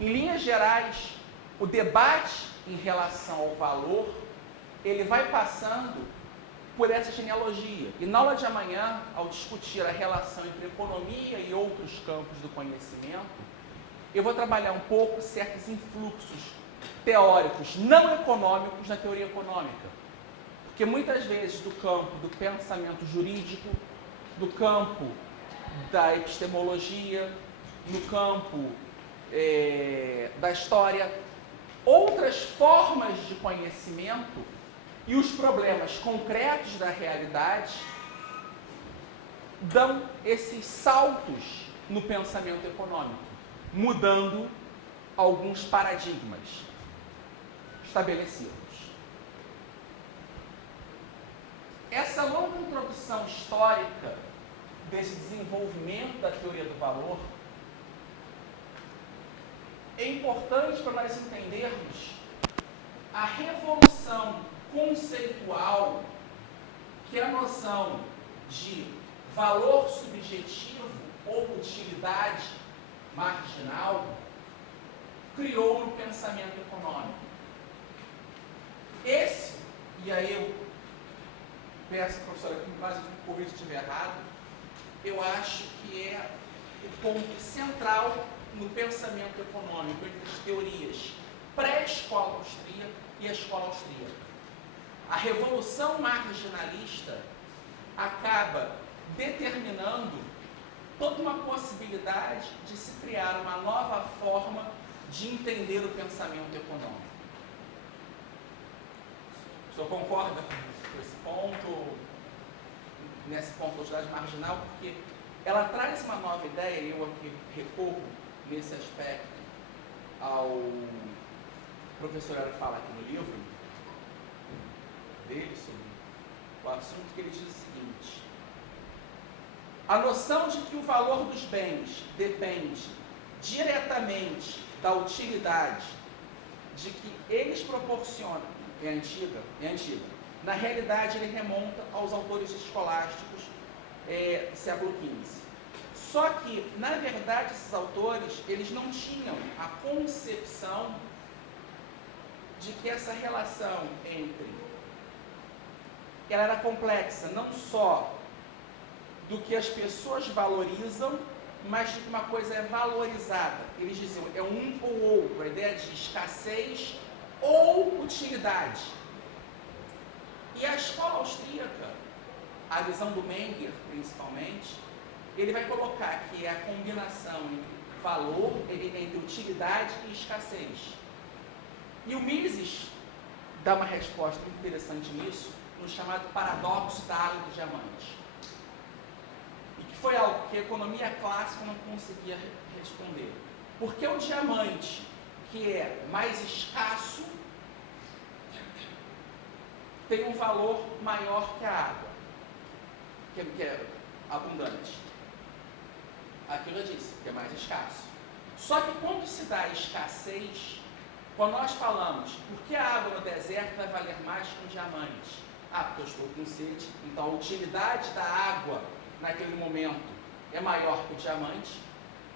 Em linhas gerais, o debate em relação ao valor, ele vai passando por essa genealogia. E na aula de amanhã, ao discutir a relação entre economia e outros campos do conhecimento, eu vou trabalhar um pouco certos influxos teóricos não econômicos na teoria econômica. Porque muitas vezes do campo do pensamento jurídico, do campo da epistemologia, no campo da história, outras formas de conhecimento e os problemas concretos da realidade dão esses saltos no pensamento econômico, mudando alguns paradigmas estabelecidos. Essa longa introdução histórica desse desenvolvimento da teoria do valor é importante para nós entendermos a revolução conceitual que a noção de valor subjetivo ou utilidade marginal criou no pensamento econômico. Esse, e aí eu peço, professora, que mais eu corrija se estiver errado, eu acho que é o ponto central no pensamento econômico entre as teorias pré-escola austríaca e a escola austríaca. A revolução marginalista acaba determinando toda uma possibilidade de se criar uma nova forma de entender o pensamento econômico. O senhor concorda com esse ponto, nesse ponto da utilidade marginal? Porque ela traz uma nova ideia, e eu aqui recorro nesse aspecto ao professor Hélio fala aqui no livro dele sobre o assunto, que ele diz o seguinte: a noção de que o valor dos bens depende diretamente da utilidade de que eles proporcionam é antiga. Na realidade, ele remonta aos autores escolásticos século XV. Só que, na verdade, esses autores, eles não tinham a concepção de que essa relação ela era complexa, não só do que as pessoas valorizam, mas de que uma coisa é valorizada. Eles diziam, é um ou outro, a ideia de escassez ou utilidade. E a escola austríaca, a visão do Menger, principalmente, ele vai colocar que é a combinação entre valor, entre utilidade e escassez. E o Mises dá uma resposta muito interessante nisso, no chamado paradoxo da água do diamante. E que foi algo que a economia clássica não conseguia responder. Porque o diamante, que é mais escasso, tem um valor maior que a água, que é abundante. Aquilo eu disse, que é mais escasso. Só que quando se dá escassez, quando nós falamos, por que a água no deserto vai valer mais que um diamante? Ah, porque eu estou com sede, então a utilidade da água naquele momento é maior que o diamante.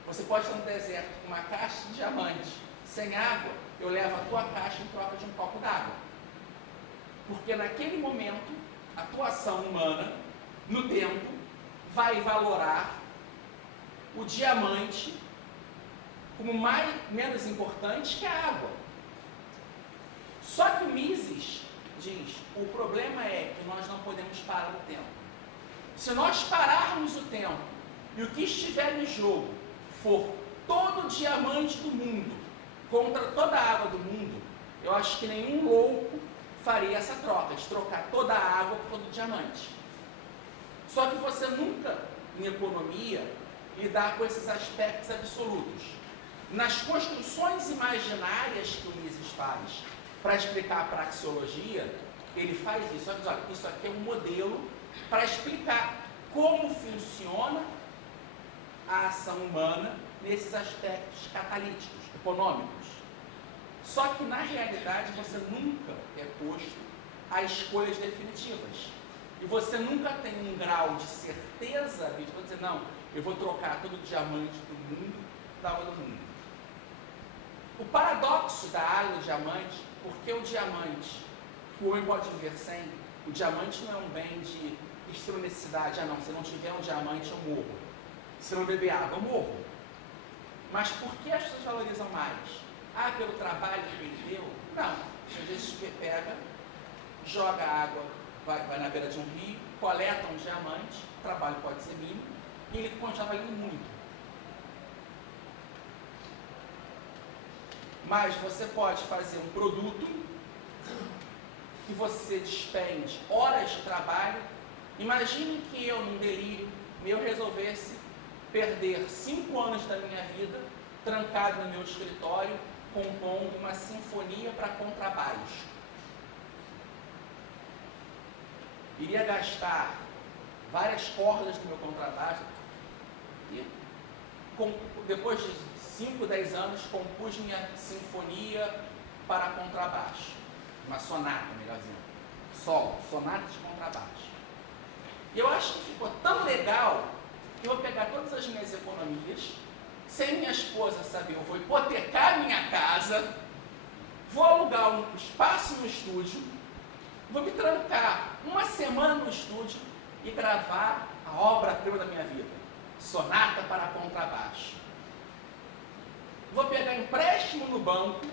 Você pode estar no deserto com uma caixa de diamante, sem água, eu levo a tua caixa em troca de um copo d'água. Porque naquele momento, a tua ação humana, no tempo, vai valorar o diamante como menos importante que a água. Só que o Mises diz, o problema é que nós não podemos parar o tempo. Se nós pararmos o tempo e o que estiver em jogo for todo o diamante do mundo contra toda a água do mundo, eu acho que nenhum louco faria essa troca, de trocar toda a água por todo o diamante. Só que você nunca, em economia, lidar com esses aspectos absolutos. Nas construções imaginárias que o Mises faz para explicar a praxeologia, ele faz isso. Olha, isso aqui é um modelo para explicar como funciona a ação humana nesses aspectos catalíticos, econômicos. Só que, na realidade, você nunca é posto a escolhas definitivas. E você nunca tem um grau de certeza, para dizer, não, eu vou trocar todo o diamante do mundo da água do mundo. O paradoxo da área do diamante, porque o diamante, que o homem pode viver sem, o diamante não é um bem de extrema necessidade. Ah não, se não tiver um diamante eu morro. Se não beber água eu morro. Mas por que as pessoas valorizam mais? Ah, pelo trabalho que ele deu? Não. Às vezes pega, joga água, vai na beira de um rio, coleta um diamante, o trabalho pode ser mínimo, e ele continua valendo muito. Mas você pode fazer um produto que você despende horas de trabalho. Imagine que eu, num delírio meu, resolvesse perder 5 anos da minha vida trancado no meu escritório, compondo uma sinfonia para contrabaixo. Iria gastar várias cordas do meu contrabaixo e, depois de 5, 10 anos, compus minha sinfonia para contrabaixo. Uma sonata, melhorzinho. Sonata de contrabaixo. E eu acho que ficou tão legal que eu vou pegar todas as minhas economias, sem minha esposa saber, eu vou hipotecar minha casa, vou alugar um espaço no estúdio, vou me trancar uma semana no estúdio e gravar a obra-prima da minha vida, Sonata para Contrabaixo. Vou pegar empréstimo no banco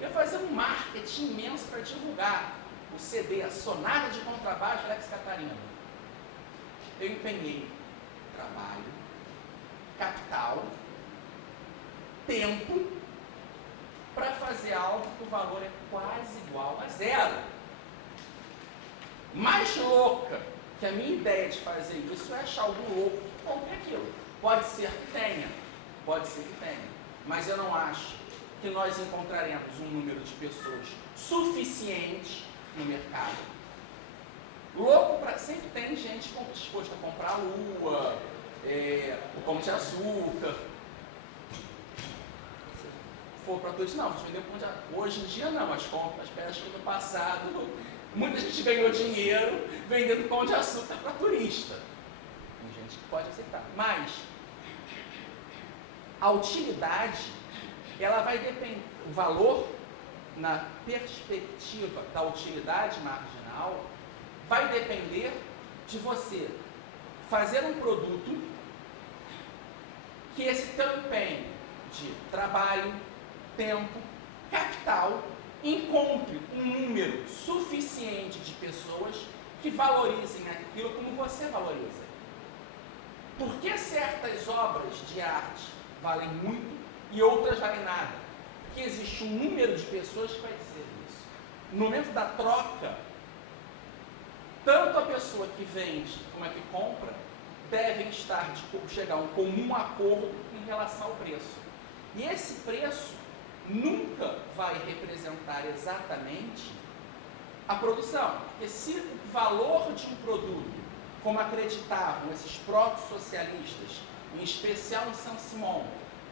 e vou fazer um marketing imenso para divulgar o CD, a Sonata de Contrabaixo Alex Catarina. Eu empenhei trabalho, capital, tempo, para fazer algo que o valor é quase igual a zero. Mais louca que a minha ideia de fazer isso é achar algo louco que compre aquilo. Pode ser que tenha, mas eu não acho que nós encontraremos um número de pessoas suficiente no mercado. Louco para sempre tem gente disposta a comprar a lua, o pão de açúcar. Se for para todos, não, vou vender pão de açúcar. Hoje em dia não, as peças que no passado, muita gente ganhou dinheiro vendendo pão de açúcar para turista. Tem gente que pode aceitar. Mas a utilidade, ela vai depender, o valor na perspectiva da utilidade marginal vai depender de você fazer um produto que esse teu empenho de trabalho, tempo, capital, encontre um número suficiente de pessoas que valorizem aquilo como você valoriza. Por que certas obras de arte valem muito e outras valem nada? Porque existe um número de pessoas que vai dizer isso. No momento da troca, tanto a pessoa que vende como a que compra devem chegar a um comum acordo em relação ao preço. E esse preço nunca vai representar exatamente a produção. Porque se o valor de um produto, como acreditavam esses proto-socialistas, em especial em Saint-Simon,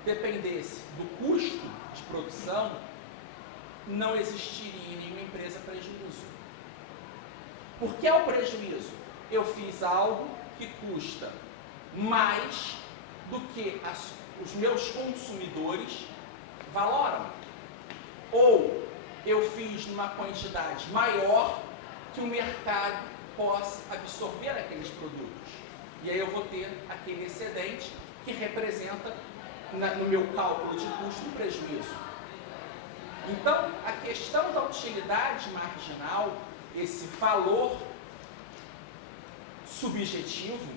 dependesse do custo de produção, não existiria em nenhuma empresa prejuízo. Por que é o prejuízo? Eu fiz algo que custa mais do que os meus consumidores valoram. Ou eu fiz numa quantidade maior que o mercado possa absorver aqueles produtos. E aí eu vou ter aquele excedente que representa, no meu cálculo de custo, um prejuízo. Então, a questão da utilidade marginal, esse valor subjetivo,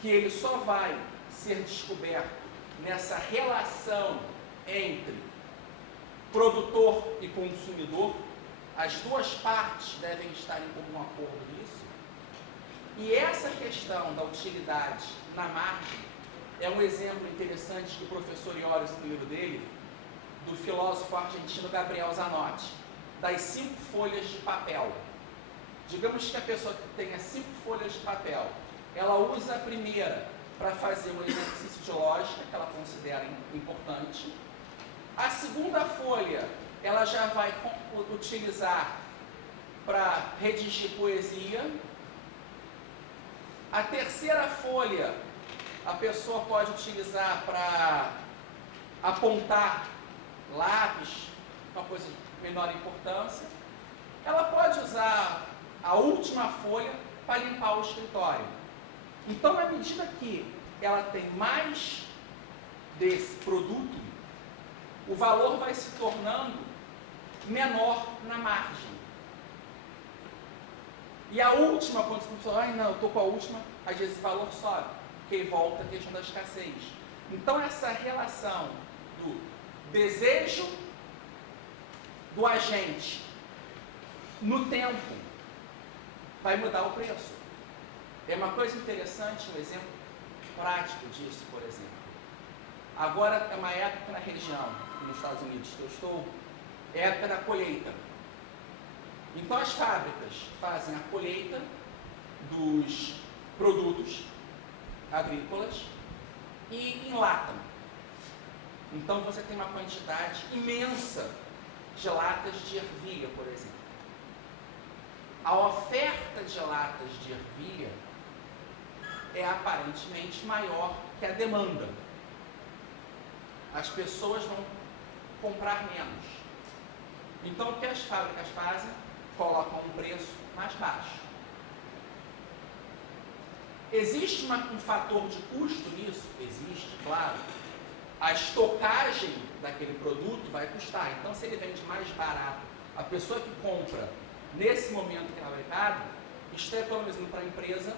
que ele só vai ser descoberto nessa relação entre produtor e consumidor, as duas partes devem estar em comum acordo nisso. E essa questão da utilidade na margem é um exemplo interessante que o professor Iório, no livro dele, do filósofo argentino Gabriel Zanotti, das 5 folhas de papel. Digamos que a pessoa tenha 5 folhas de papel, ela usa a primeira para fazer um exercício de lógica, que ela considera importante. A segunda folha, ela já vai utilizar para redigir poesia. A terceira folha, a pessoa pode utilizar para apontar lápis, uma coisa de menor importância, ela pode usar a última folha para limpar o escritório. Então, na medida que ela tem mais desse produto, o valor vai se tornando menor na margem. E a última, quando você fala, não, eu estou com a última, às vezes o valor sobe, porque aí volta a questão da escassez. Então, essa relação do desejo do agente no tempo vai mudar o preço. É uma coisa interessante, um exemplo prático disso, por exemplo. Agora é uma época na região, nos Estados Unidos, que eu estou, é a época da colheita. Então as fábricas fazem a colheita dos produtos agrícolas e enlatam. Então você tem uma quantidade imensa de latas de ervilha, por exemplo. A oferta de latas de ervilha é aparentemente maior que a demanda. As pessoas vão comprar menos. Então, o que as fábricas fazem? Colocam um preço mais baixo. Existe um fator de custo nisso? Existe, claro. A estocagem daquele produto vai custar. Então, se ele vende mais barato, a pessoa que compra nesse momento que é no mercado, está economizando para a empresa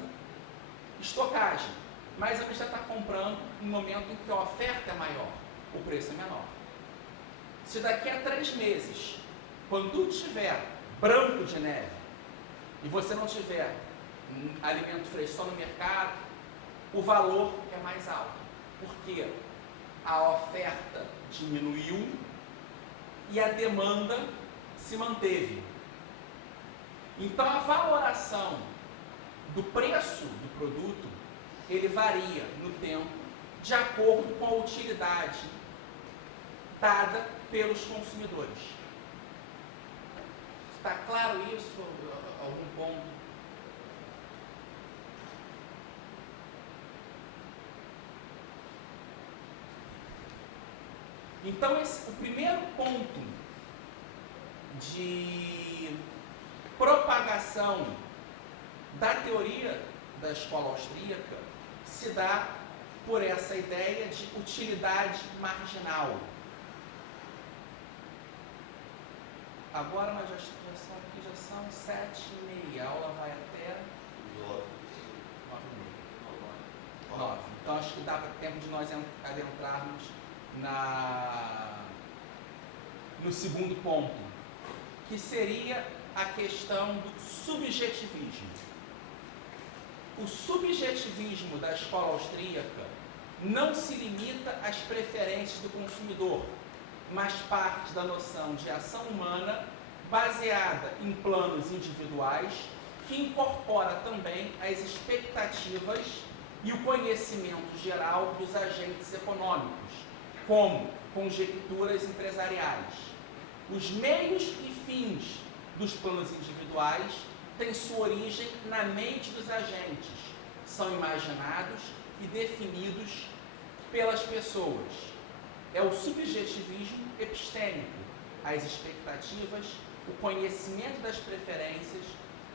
estocagem. Mas a empresa está comprando no momento em que a oferta é maior, o preço é menor. Se daqui a 3 meses, quando tudo estiver branco de neve, e você não tiver alimento fresco só no mercado, o valor é mais alto. Porque a oferta diminuiu e a demanda se manteve. Então a valoração do preço do produto, ele varia no tempo de acordo com a utilidade dada pelos consumidores. Está claro isso? Algum ponto? Então, o primeiro ponto de propagação da teoria da escola austríaca se dá por essa ideia de utilidade marginal. Agora nós já são 7h30, a aula vai até 9h30. Então acho que dá tempo de nós adentrarmos no segundo ponto, que seria a questão do subjetivismo. O subjetivismo da escola austríaca não se limita às preferências do consumidor, mas parte da noção de ação humana baseada em planos individuais, que incorpora também as expectativas e o conhecimento geral dos agentes econômicos, como conjecturas empresariais. Os meios e fins dos planos individuais têm sua origem na mente dos agentes, são imaginados e definidos pelas pessoas. É o subjetivismo epistêmico, as expectativas, o conhecimento das preferências,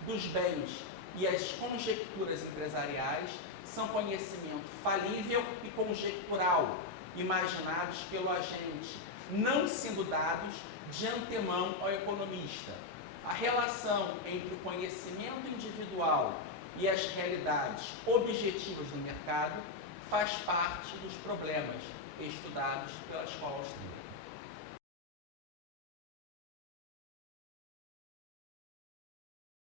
dos bens e as conjecturas empresariais são conhecimento falível e conjectural, imaginados pelo agente, não sendo dados de antemão ao economista. A relação entre o conhecimento individual e as realidades objetivas do mercado faz parte dos problemas estudados pela escola austríaca.